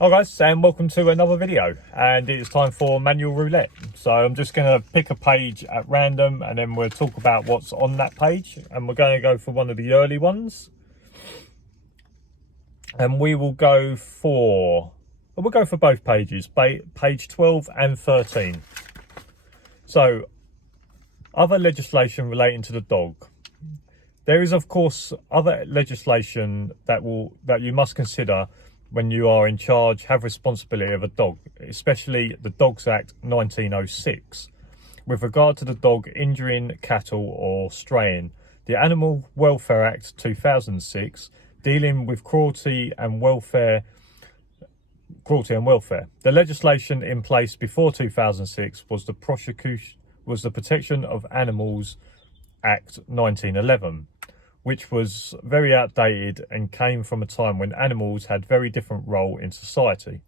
Hi guys, and welcome to another video, and it's time for manual roulette. So I'm just going to pick a page at random and then we'll talk about what's on that page, and we're going to go for one of the early ones, and we'll go for both pages, page 12 and 13. So other legislation relating to the dog. There is of course other legislation that you must consider when you are in charge, have responsibility of a dog, especially the Dogs Act 1906, with regard to the dog injuring cattle or straying, the Animal Welfare Act 2006, dealing with cruelty and welfare. The legislation in place before 2006 was the Protection of Animals Act 1911. Which was very outdated and came from a time when animals had very different role in society.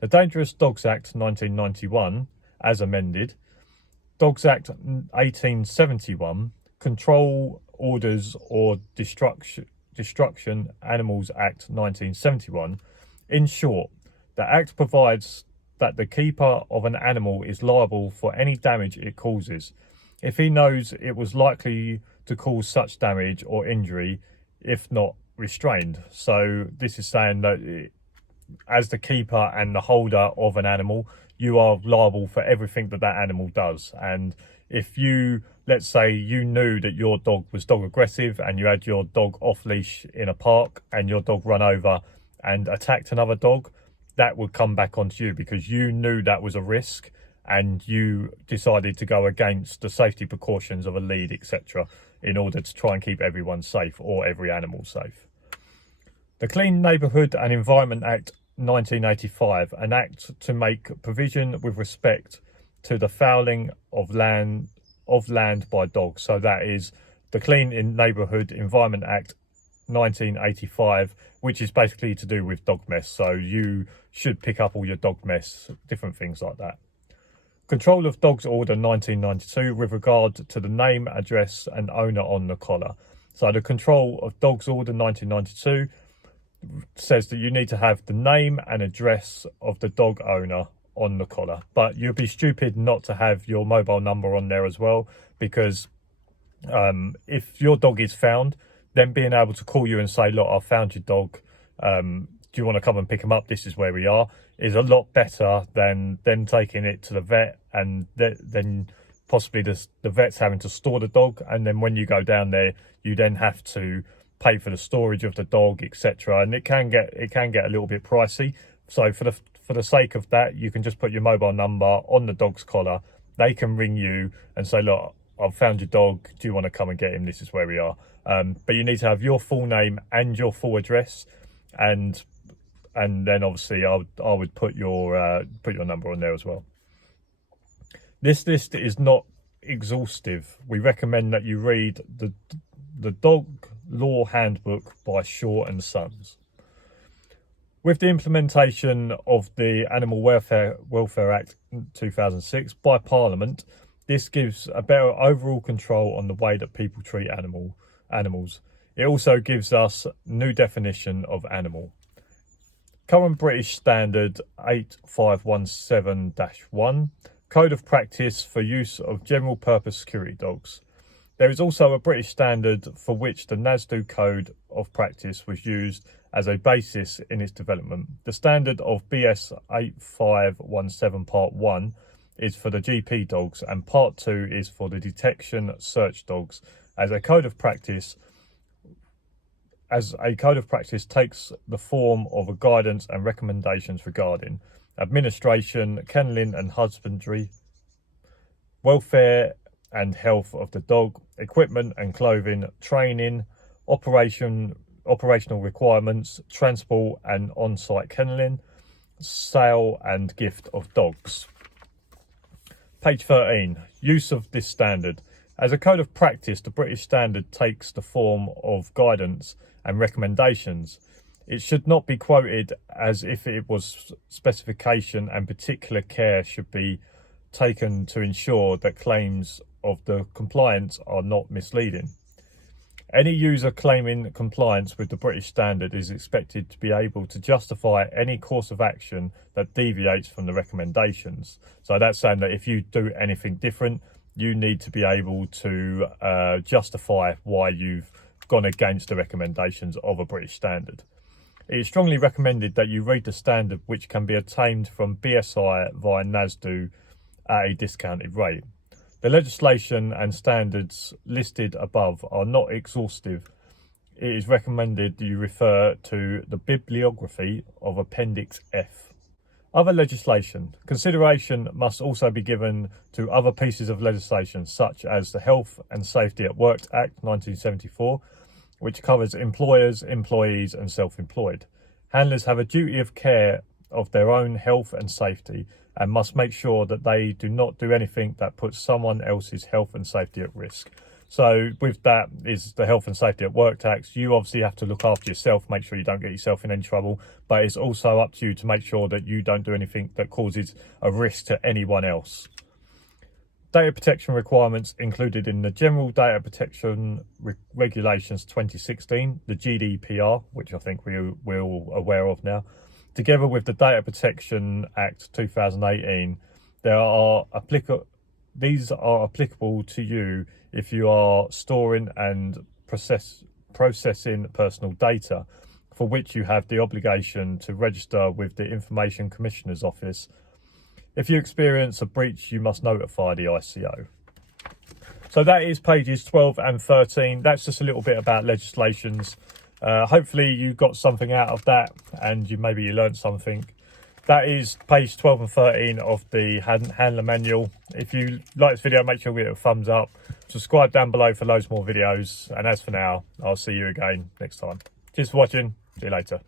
The Dangerous Dogs Act 1991, as amended, Dogs Act 1871, Control Orders or Destruction Animals Act 1971. In short, the Act provides that the keeper of an animal is liable for any damage it causes, if he knows it was likely to cause such damage or injury if not restrained. So this is saying that as the keeper and the holder of an animal, you are liable for everything that animal does. And if you, let's say you knew that your dog was dog aggressive and you had your dog off leash in a park and your dog run over and attacked another dog, that would come back onto you because you knew that was a risk and you decided to go against the safety precautions of a lead, etc., in order to try and keep everyone safe or every animal safe. The Clean Neighbourhood and Environment Act 1985, an act to make provision with respect to the fouling of land by dogs. So that is the Clean Neighbourhood Environment Act 1985, which is basically to do with dog mess. So you should pick up all your dog mess, different things like that. Control of Dogs Order 1992 with regard to the name, address and owner on the collar. So the Control of Dogs Order 1992 says that you need to have the name and address of the dog owner on the collar. But you'd be stupid not to have your mobile number on there as well, because if your dog is found, then being able to call you and say, look, I found your dog, do you want to come and pick him up? This is where we are, is a lot better than them taking it to the vet and then possibly the vet's having to store the dog, and then when you go down there you then have to pay for the storage of the dog, etc., and it can get a little bit pricey. So for the sake of that, you can just put your mobile number on the dog's collar. They can ring you and say, look, I've found your dog, do you want to come and get him? This is where we are. But you need to have your full name and your full address, and then obviously I would put your number on there as well. This list is not exhaustive. We recommend that you read the Dog Law Handbook by Shaw and Sons. With the implementation of the Animal Welfare Act 2006 by Parliament, this gives a better overall control on the way that people treat animals. It also gives us new definition of animal. Current British Standard 8517-1, Code of Practice for use of general purpose security dogs. There is also a British standard for which the NASDO Code of Practice was used as a basis in its development. The standard of BS 8517 Part 1 is for the GP dogs and Part 2 is for the detection search dogs. As a code of practice takes the form of a guidance and recommendations regarding administration, kenneling and husbandry, welfare and health of the dog, equipment and clothing, training, operational requirements, transport and on-site kenneling, sale and gift of dogs. Page 13, use of this standard. As a code of practice, the British Standard takes the form of guidance and recommendations. It should not be quoted as if it was specification, and particular care should be taken to ensure that claims of the compliance are not misleading. Any user claiming compliance with the British standard is expected to be able to justify any course of action that deviates from the recommendations. So that's saying that if you do anything different, you need to be able to justify why you've gone against the recommendations of a British standard. It is strongly recommended that you read the standard, which can be obtained from BSI via NASDU at a discounted rate. The legislation and standards listed above are not exhaustive. It is recommended you refer to the bibliography of Appendix F. Other legislation. Consideration must also be given to other pieces of legislation, such as the Health and Safety at Work Act 1974, which covers employers, employees and self-employed. Handlers have a duty of care of their own health and safety and must make sure that they do not do anything that puts someone else's health and safety at risk. So with that is the Health and Safety at Work tax. You obviously have to look after yourself, make sure you don't get yourself in any trouble, but it's also up to you to make sure that you don't do anything that causes a risk to anyone else. Data protection requirements included in the General Data Protection Regulations 2016, the GDPR, which I think we're all aware of now, together with the Data Protection Act 2018, these are applicable to you if you are storing and processing personal data, for which you have the obligation to register with the Information Commissioner's Office. If you experience a breach, you must notify the ICO. So that is pages 12 and 13. That's just a little bit about legislations. Hopefully you got something out of that and maybe you learned something. That is page 12 and 13 of the handler manual. If you like this video, make sure you give it a thumbs up. Subscribe down below for loads more videos. And as for now, I'll see you again next time. Cheers for watching. See you later.